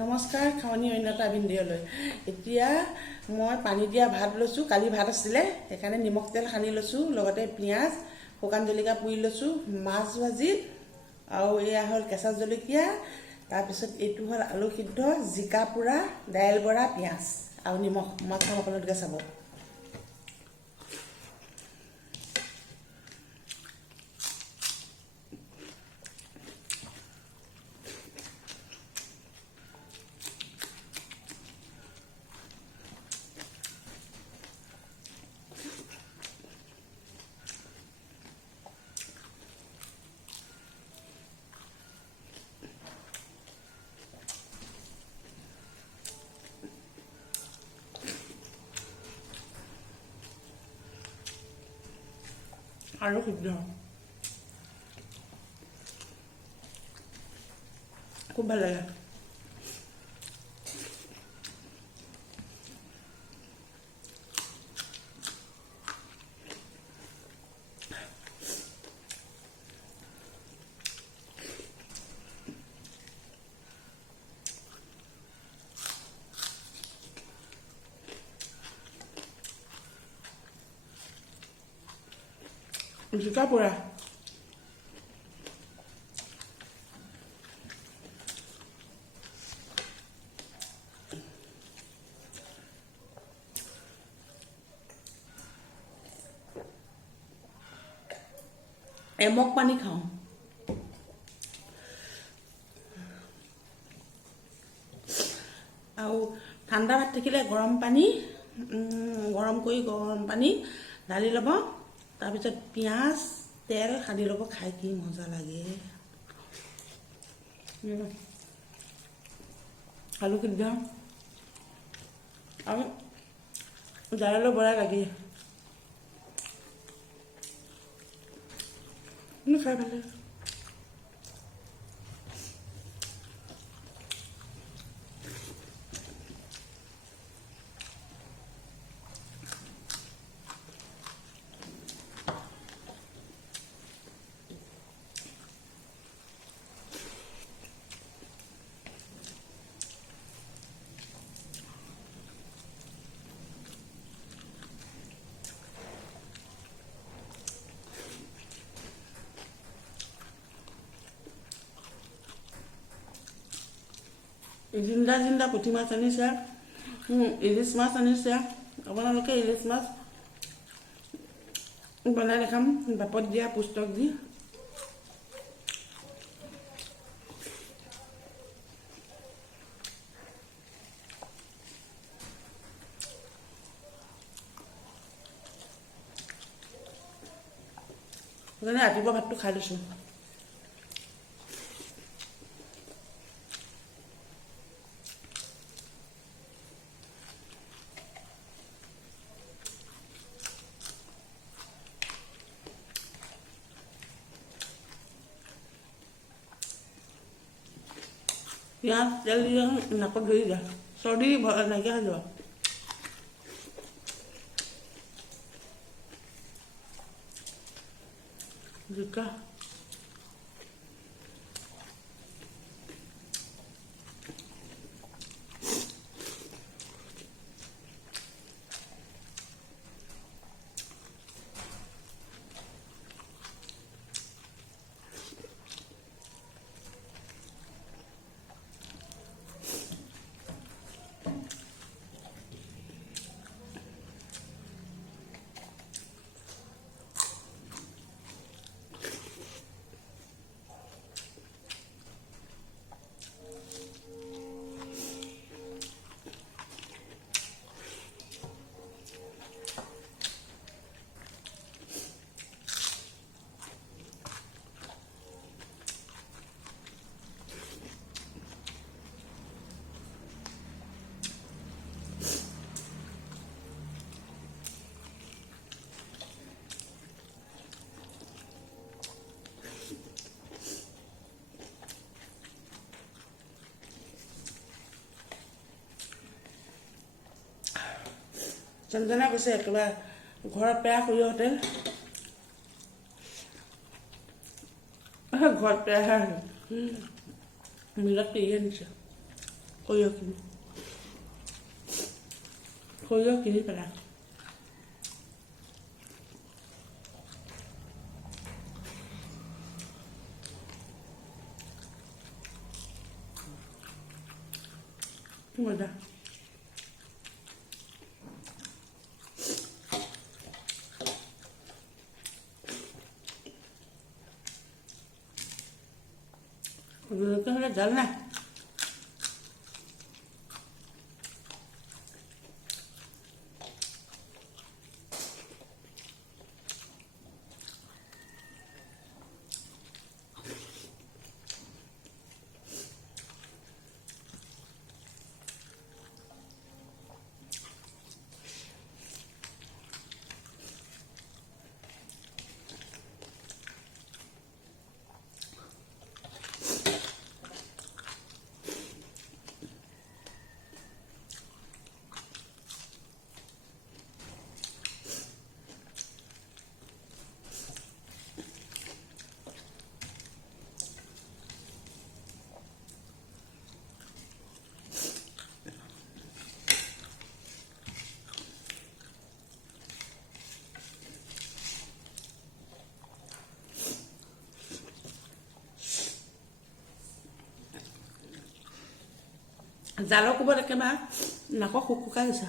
নমস্কাৰ খাৱনি অন্যতা ভিডিঅ'লৈ। এতিয়া মই পানী দিয়া ভাত লৈছোঁ, কালি ভাত আছিলে সেইকাৰণে নিমখ তেল সানি লৈছোঁ, লগতে পিঁয়াজ শুকান জলকীয়া পুৰি লৈছোঁ, মাছ ভাজি আৰু এয়া হ'ল কেঁচা জলকীয়া, তাৰপিছত এইটো হ'ল আলু সিদ্ধ, জিকা পোৰা, দাইল বৰা, পিঁয়াজ আৰু নিমখ। মই খাম, আপোনালোকে চাব। আলু সিদ্ধ খুব ভাল লাগে। জিকা পোৰা এমক পানী খাওঁ। আৰু ঠাণ্ডা ভাত থাকিলে গৰম পানী গৰম পানী ঢালি ল'ব, তাৰপিছত পিঁয়াজ তেল সানি ল'ব, খাই কি মজা লাগে। আলু সিদ্ধ আৰু দাইলৰ বৰা লাগে, খাই ভাল লাগে। জিন্দা জিন্দা পুঠি মাছ আনিছে, ইলিচ মাছ আনিছে। আপোনালোকে ইলিচ মাছ বনাই দেখাম, বাপত দিয়া পুস্তক দি। সেইকাৰণে ৰাতিপুৱা ভাতটো খাই লৈছোঁ। পিঁয়াজ তেল দি নাকত ধৰি যায়, চৰ্দি নাইকিয়া হৈ যাব। জিকা চঞ্জনা কৈছে একেবাৰে ঘৰত পেৰা সৰিয়হ তেল, ঘৰত পেৰা মিলত পেৰি আনিছে। সৰিয়হ কিনি পেলাই মজা হ'লে জাল নাই জালৰ কোবত একেবাৰে নাকৰ শুকাই গৈছে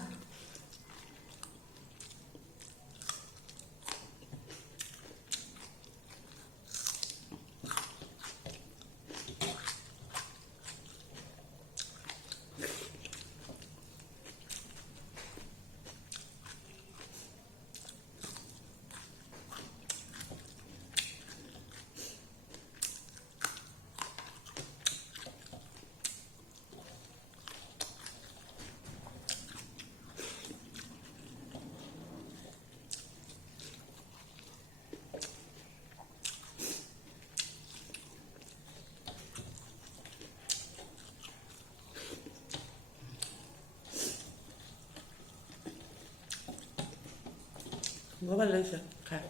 বৰ ভাল লাগিছে খাই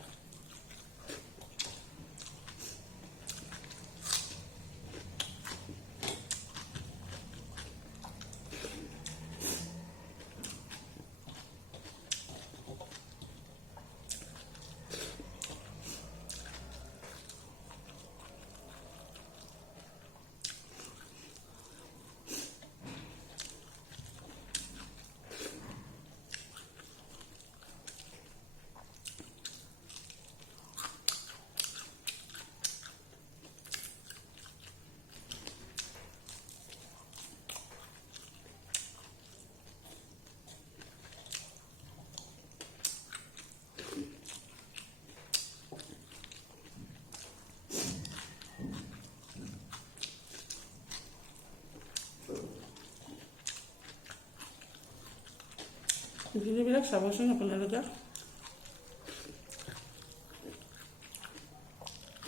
ভিডিঅ'বিলাক চাবচোন আপোনালোকে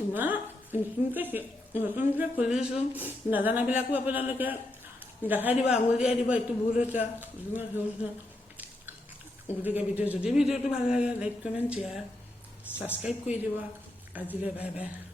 ইমান নতুনকৈ খুলিছোঁ নাজানাবিলাকো আপোনালোকে দেখাই দিব আঙুলি দিয়াই দিব এইটো ভুল হৈছে গতিকে যদি ভিডিঅ'টো ভাল লাগে লাইক কমেণ্ট শ্বেয়াৰ ছাবস্ক্ৰাইব কৰি দিব আজিলৈ বাই বাই